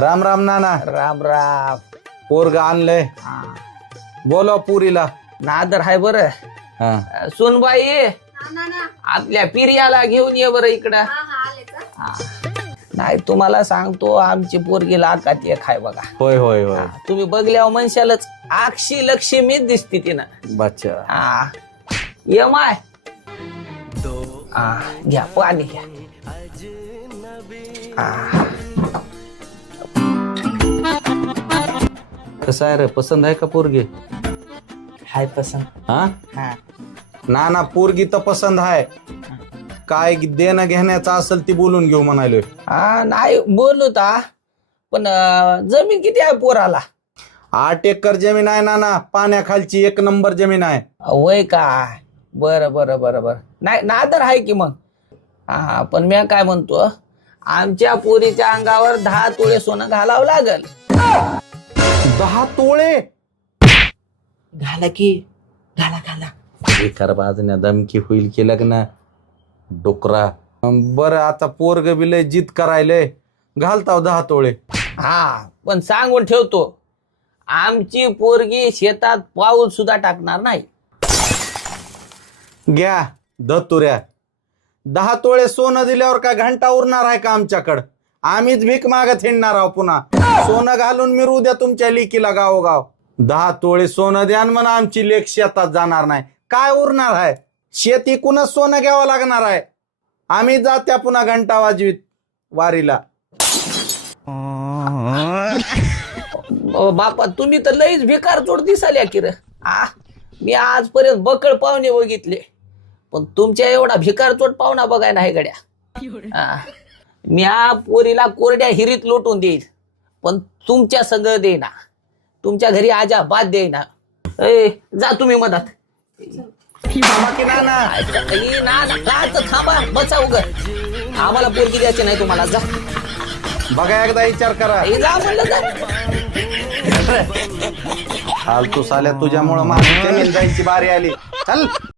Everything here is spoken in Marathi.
राम राम नाना. राम राम. पोरग आणलंय. बोलवा पुरीला. नादर हाय बर. हा. सुनबाई आपल्या पिरियाला घेऊन ये बरं इकडं. नाही तुम्हाला सांगतो आमची पोरगी लाखात एक आहे बघा. होय होय होय. तुम्ही बघल्यावर म्हणशालच अक्षी लक्ष्मीच दिसती तिनं. बच्चा ये माय घ्या पाणी घ्या. कसं आहे रे, पसंत आहे का पोरगी? हाय पसंत. हा नाना पोरगी तर पसंत आहे. काय देणं घेण्याचं असेल ती बोलून घेऊ म्हणालोय. नाही बोलत पण जमीन किती आहे पोराला? 8 एकर जमीन आहे नाना, पाण्याखालची 1 नंबर जमीन आहे. वय काय? बरं बरं बरं बरं. नाही नादर आहे की मग. पण मी काय म्हणतो, आमच्या पोरीच्या अंगावर 10 तोळे सोनं घालावं लागल. 10 तोळे घाला की घाला घाला. बेकार बाजण्या धमकी होईल की लग्न डोकरा. बरं आता पोरग बिलय जित करायलंय, घालताव 10 तोळे. पण सांगून ठेवतो, आमची पोरगी शेतात पाऊल सुद्धा टाकणार नाही. घ्या धतुऱ्या. 10 तोळे सोनं दिल्यावर काय घंटा उरणार आहे का आमच्याकडं? आम्हीच भीक मागत हिंडणार आहोत पुन्हा. सोनं घालून मिरू द्या तुमच्या लेकीला गावोगाव. 10 तोळे सोनं द्या म्हणा आमची लेक शेतात जाणार नाही. काय उरणार आहे? शेती कुणच सोनं घ्यावं लागणार आहे. आम्ही जात्या पुन्हा घंटा वाजवीत वारीला. बापा तुम्ही तर लईच बेकार जोड दिसाल्या की रे. मी आजपर्यंत बकळ पाहुणे बघितले, पण तुमच्या एवढा भिकार चोट पाहुणा बघाय नाही गड्या. मी हा पोरीला कोरड्या हिरीत लोटून देईल, पण तुमच्या सगळं देईना. तुमच्या घरी आजा बाद देईना. जा तुम्ही मधात. थांबा बचा उग. आम्हाला पोरगी द्यायची नाही तुम्हाला. जा बघा एकदा विचार करा. जा म्हणलं जा. फालतू साल्या तुझ्यामुळं माझी जमीन जायची बारी आली. चल.